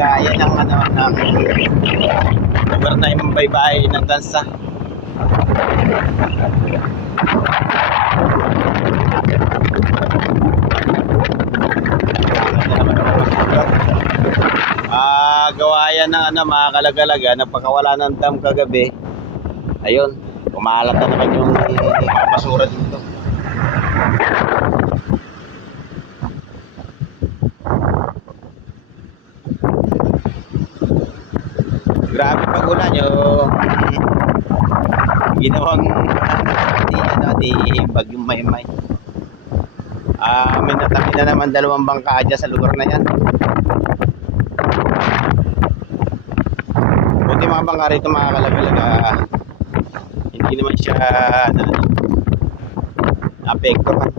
gaya ng ng lugar na yung baybayin ng Tansa. Gawa yan ng mga kalagalaga, napakawala ng dam kagabi. Ayun, kumalat na naman yung basura dito. Grabe pagulan yung ginawang di Bagyong Maymay. May natabi na naman 2 bangka dyan sa lugar na yan. Buti mga bangka rito mga kalagalaga, hindi naman siya apektuhan.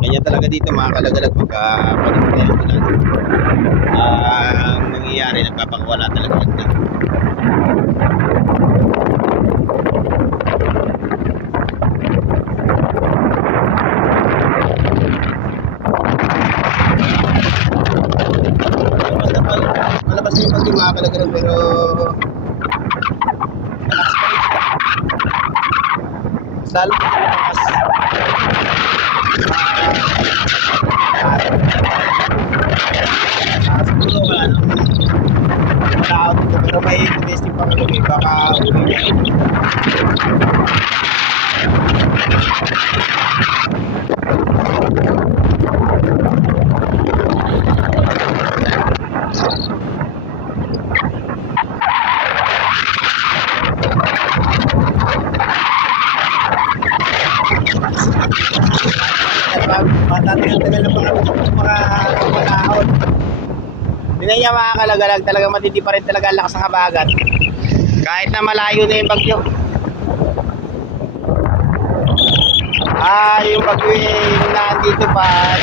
Ganyan talaga dito mga kalagalag pagka panahon na yung ulan. Ang nangyayari, nagpapakawala talaga ang dam. Malabas na yung pag mga kalagalag, pero lalo na malakas. Siguro wala nang tao dito, pero may domestic pa kami, baka uwi niya. Matatagal na mga panahon. Hindi niya mga kalagalag, talagang matindi pa rin talaga ang lakas ng habagat. Kahit na malayo na yung bagyo. Yung bagyo yung nandito pa.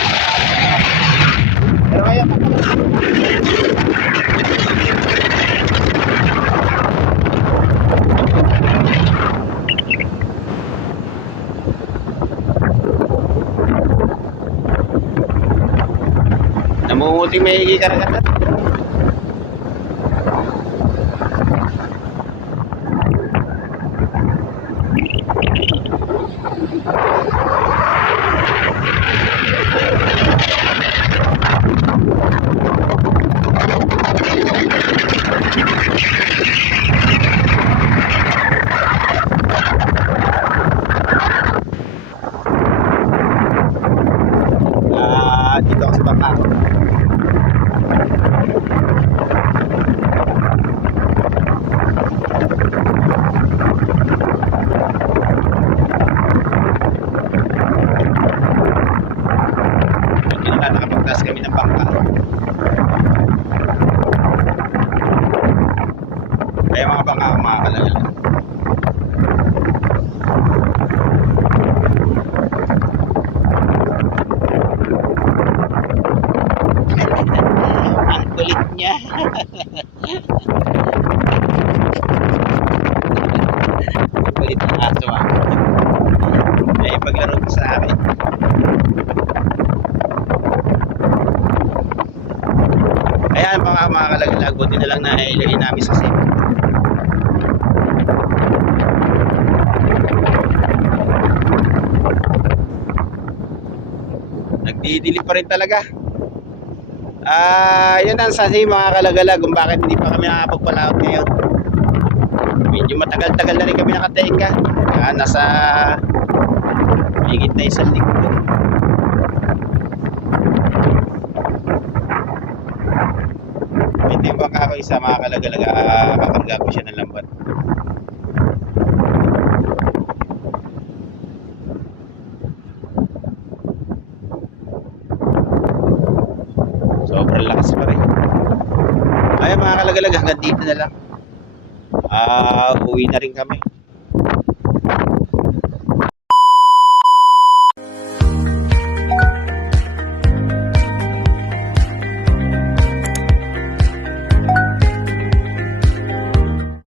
Pero ngayon, namumuting may karagatan. Dito ako sa bangka. Hindi na nakapagtas kami ng bangka. Kaya mga bangka ako mga kalagala. Ang kulit niya. Ang kulit ng aso ay paglaro ko sa akin. Kaya mga kalaglag, buti na lang na ilagay namin sa sim. Nagdidili pa rin talaga. Yun ang sasi mga kalagalag kung bakit hindi pa kami nakapagpalaot ngayon. Medyo matagal-tagal na rin kami nakatenga. Nasa higit na 1 linggo. May timbang ako isa mga kalagalag, kakarga ko siya ng lambat. Sobrang lakas pa rin. Ay mga kalagalag, hanggang dito na lang. Uwi na rin kami.